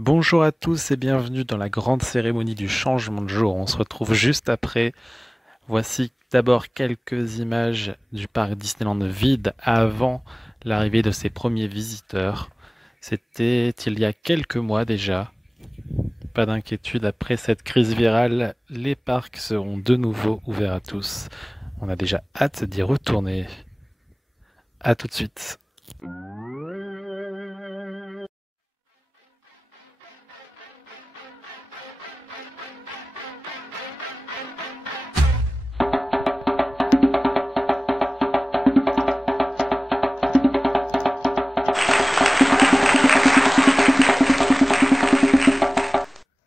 Bonjour à tous et bienvenue dans la grande cérémonie du changement de jour. On se retrouve juste après. Voici d'abord quelques images du parc Disneyland vide avant l'arrivée de ses premiers visiteurs. C'était il y a quelques mois déjà. Pas d'inquiétude, après cette crise virale, les parcs seront de nouveau ouverts à tous. On a déjà hâte d'y retourner. À tout de suite.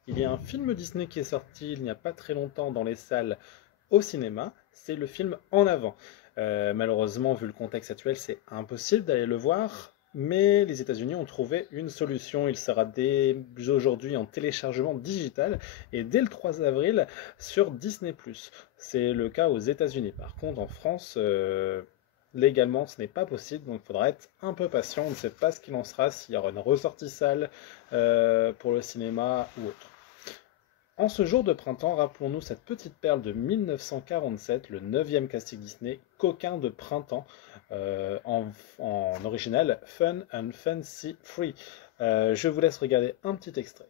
Il y a un film Disney qui est sorti il n'y a pas très longtemps dans les salles au cinéma, c'est le film En Avant. Malheureusement, vu le contexte actuel, c'est impossible d'aller le voir, mais les États-Unis ont trouvé une solution. Il sera dès aujourd'hui en téléchargement digital et dès le 3 avril sur Disney+. C'est le cas aux États-Unis. Par contre, en France, légalement, ce n'est pas possible, donc il faudra être un peu patient. On ne sait pas ce qu'il en sera, s'il y aura une ressortie salle pour le cinéma ou autre. En ce jour de printemps, rappelons-nous cette petite perle de 1947, le 9e casting Disney, Coquin de printemps, en original Fun and Fancy Free. Je vous laisse regarder un petit extrait.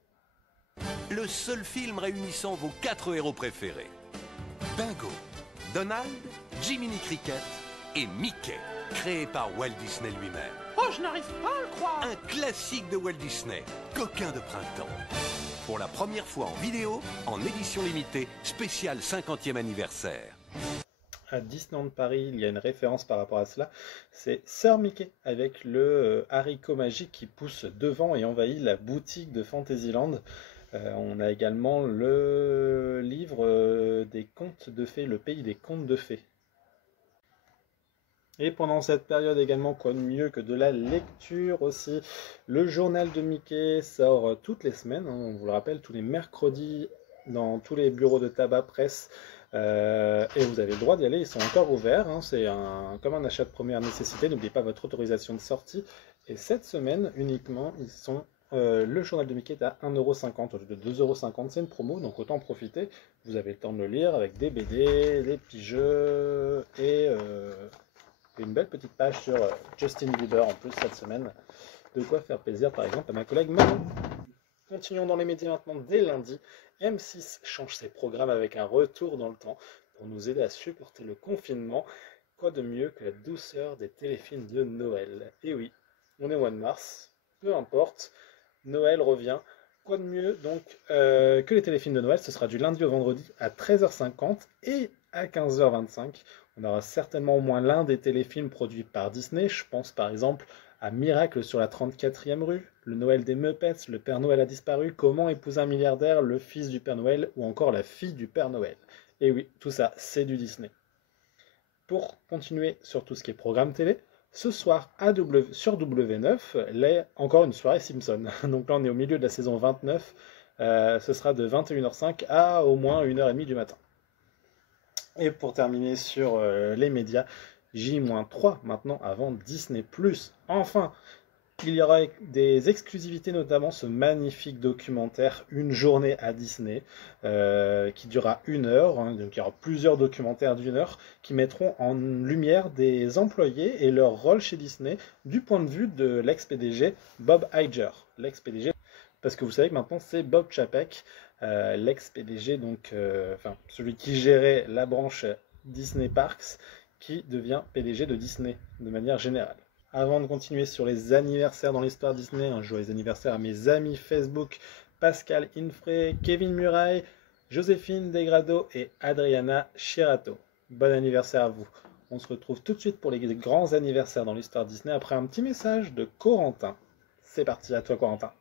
Le seul film réunissant vos 4 héros préférés. Bingo, Donald, Jiminy Cricket et Mickey, créé par Walt Disney lui-même. Oh, je n'arrive pas à le croire! Un classique de Walt Disney, Coquin de printemps. Pour la première fois en vidéo, en édition limitée, spéciale 50e anniversaire. À Disneyland Paris, il y a une référence par rapport à cela, c'est Sir Mickey avec le haricot magique qui pousse devant et envahit la boutique de Fantasyland. On a également le livre des contes de fées, le pays des contes de fées. Et pendant cette période également, quoi de mieux que de la lecture aussi. Le journal de Mickey sort toutes les semaines, hein, on vous le rappelle, tous les mercredis dans tous les bureaux de tabac presse. Et vous avez le droit d'y aller, ils sont encore ouverts, hein, c'est comme un achat de première nécessité, n'oubliez pas votre autorisation de sortie. Et cette semaine uniquement, le journal de Mickey est à 1,50€ au lieu de 2,50€, c'est une promo, donc autant en profiter. Vous avez le temps de le lire avec des BD, des petits jeux et une belle petite page sur Justin Bieber en plus cette semaine. De quoi faire plaisir par exemple à ma collègue Manon. Continuons dans les médias maintenant dès lundi. M6 change ses programmes avec un retour dans le temps pour nous aider à supporter le confinement. Quoi de mieux que la douceur des téléfilms de Noël? Et oui, on est au mois de mars, peu importe, Noël revient. Quoi de mieux donc que les téléfilms de Noël? Ce sera du lundi au vendredi à 13h50 et à 15h25. On aura certainement au moins l'un des téléfilms produits par Disney. Je pense par exemple à Miracle sur la 34e rue, Le Noël des Muppets, Le Père Noël a disparu, Comment épouser un milliardaire, Le fils du Père Noël ou encore La fille du Père Noël. Et oui, tout ça, c'est du Disney. Pour continuer sur tout ce qui est programme télé, ce soir sur W9, encore une soirée Simpson. Donc là, on est au milieu de la saison 29. Ce sera de 21h05 à au moins 1h30 du matin. Et pour terminer sur les médias, J-3 maintenant avant Disney+. Enfin, il y aura des exclusivités, notamment ce magnifique documentaire Une journée à Disney, qui durera 1 heure. Hein, donc il y aura plusieurs documentaires d'1 heure qui mettront en lumière des employés et leur rôle chez Disney du point de vue de l'ex-PDG Bob Iger. L'ex-PDG, parce que vous savez que maintenant c'est Bob Chapek, l'ex-PDG, donc celui qui gérait la branche Disney Parks, qui devient PDG de Disney de manière générale. Avant de continuer sur les anniversaires dans l'histoire Disney, un joyeux anniversaire à mes amis Facebook, Pascal Infray, Kevin Muraille, Joséphine Degrado et Adriana Chirato. Bon anniversaire à vous. On se retrouve tout de suite pour les grands anniversaires dans l'histoire Disney après un petit message de Corentin. C'est parti, à toi Corentin.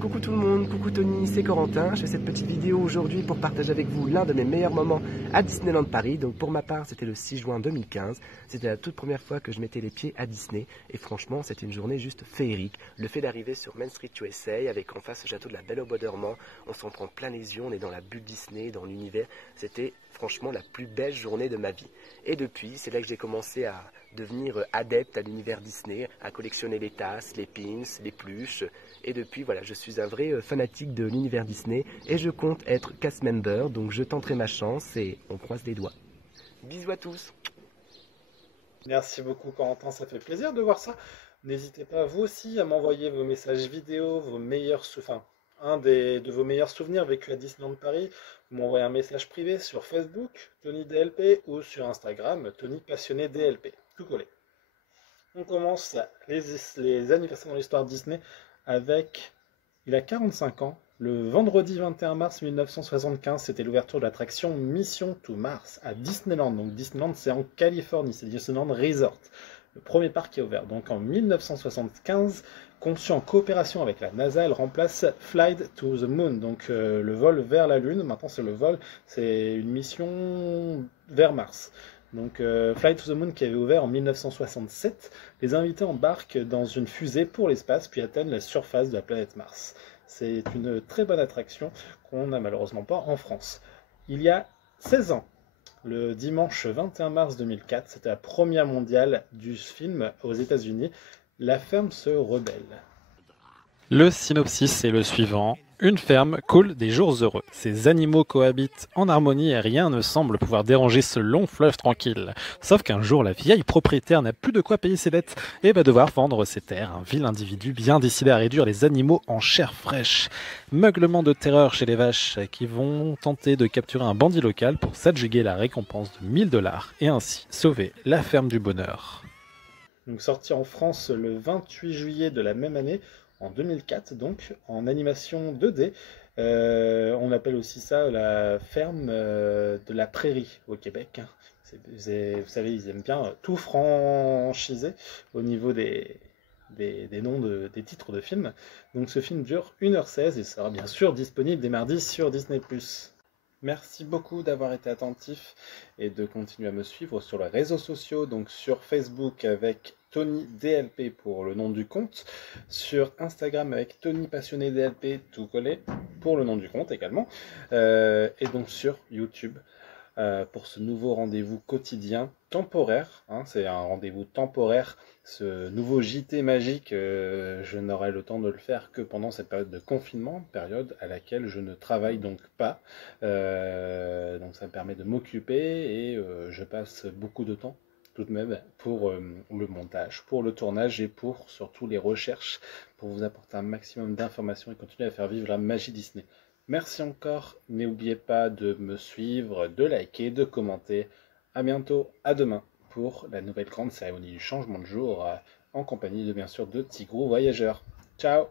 Coucou tout le monde, coucou Tony, c'est Corentin. Je fais cette petite vidéo aujourd'hui pour partager avec vous l'un de mes meilleurs moments à Disneyland Paris. Donc pour ma part, c'était le 6 juin 2015. C'était la toute première fois que je mettais les pieds à Disney. Et franchement, c'était une journée juste féerique. Le fait d'arriver sur Main Street USA, avec en face le château de la Belle au Bois dormant, on s'en prend plein les yeux, on est dans la bulle Disney, dans l'univers. C'était franchement la plus belle journée de ma vie. Et depuis, c'est là que j'ai commencé à devenir adepte à l'univers Disney, à collectionner les tasses, les pins, les pluches. Et depuis, voilà, je suis un vrai fanatique de l'univers Disney et je compte être cast member, donc je tenterai ma chance et on croise les doigts. Bisous à tous. Merci beaucoup Corentin, ça fait plaisir de voir ça. N'hésitez pas vous aussi à m'envoyer vos messages vidéo, vos meilleurs de vos meilleurs souvenirs vécus à Disneyland Paris. Vous m'envoyez un message privé sur Facebook, Tony DLP, ou sur Instagram, Tony Passionné DLP. Tout collé. On commence les anniversaires dans l'histoire Disney avec, il a 45 ans, le vendredi 21 mars 1975, c'était l'ouverture de l'attraction Mission to Mars à Disneyland. Donc Disneyland, c'est en Californie, c'est Disneyland Resort. Le premier parc qui est ouvert. Donc en 1975, conçu en coopération avec la NASA, elle remplace Flight to the Moon, donc le vol vers la Lune. Maintenant, c'est une mission vers Mars. Donc Flight to the Moon qui avait ouvert en 1967, les invités embarquent dans une fusée pour l'espace puis atteignent la surface de la planète Mars. C'est une très bonne attraction qu'on n'a malheureusement pas en France. Il y a 16 ans, le dimanche 21 mars 2004, c'était la première mondiale du film aux États-Unis, La ferme se rebelle. Le synopsis est le suivant. Une ferme coule des jours heureux. Ces animaux cohabitent en harmonie et rien ne semble pouvoir déranger ce long fleuve tranquille. Sauf qu'un jour, la vieille propriétaire n'a plus de quoi payer ses dettes et va devoir vendre ses terres. Un vil individu bien décidé à réduire les animaux en chair fraîche. Meuglement de terreur chez les vaches qui vont tenter de capturer un bandit local pour s'adjuguer la récompense de 1000 $ et ainsi sauver la ferme du bonheur. Donc sorti en France le 28 juillet de la même année, en 2004 donc, en animation 2D. On appelle aussi ça la ferme de la prairie au Québec. Vous savez, ils aiment bien tout franchiser au niveau des noms des titres de films. Donc ce film dure 1h16 et sera bien sûr disponible dès mardi sur Disney+. Merci beaucoup d'avoir été attentif et de continuer à me suivre sur les réseaux sociaux, donc sur Facebook avec Tony DLP pour le nom du compte, sur Instagram avec Tony Passionné DLP tout collé pour le nom du compte également, et donc sur YouTube pour ce nouveau rendez-vous quotidien temporaire, c'est un rendez-vous temporaire. Ce nouveau JT magique, je n'aurai le temps de le faire que pendant cette période de confinement, période à laquelle je ne travaille donc pas. Donc ça me permet de m'occuper et je passe beaucoup de temps tout de même pour le montage, pour le tournage et pour surtout les recherches, pour vous apporter un maximum d'informations et continuer à faire vivre la magie Disney. Merci encore, n'oubliez pas de me suivre, de liker, de commenter. À bientôt, à demain pour la nouvelle grande cérémonie du changement de jour en compagnie de bien sûr de Tigrou Voyageur. Ciao!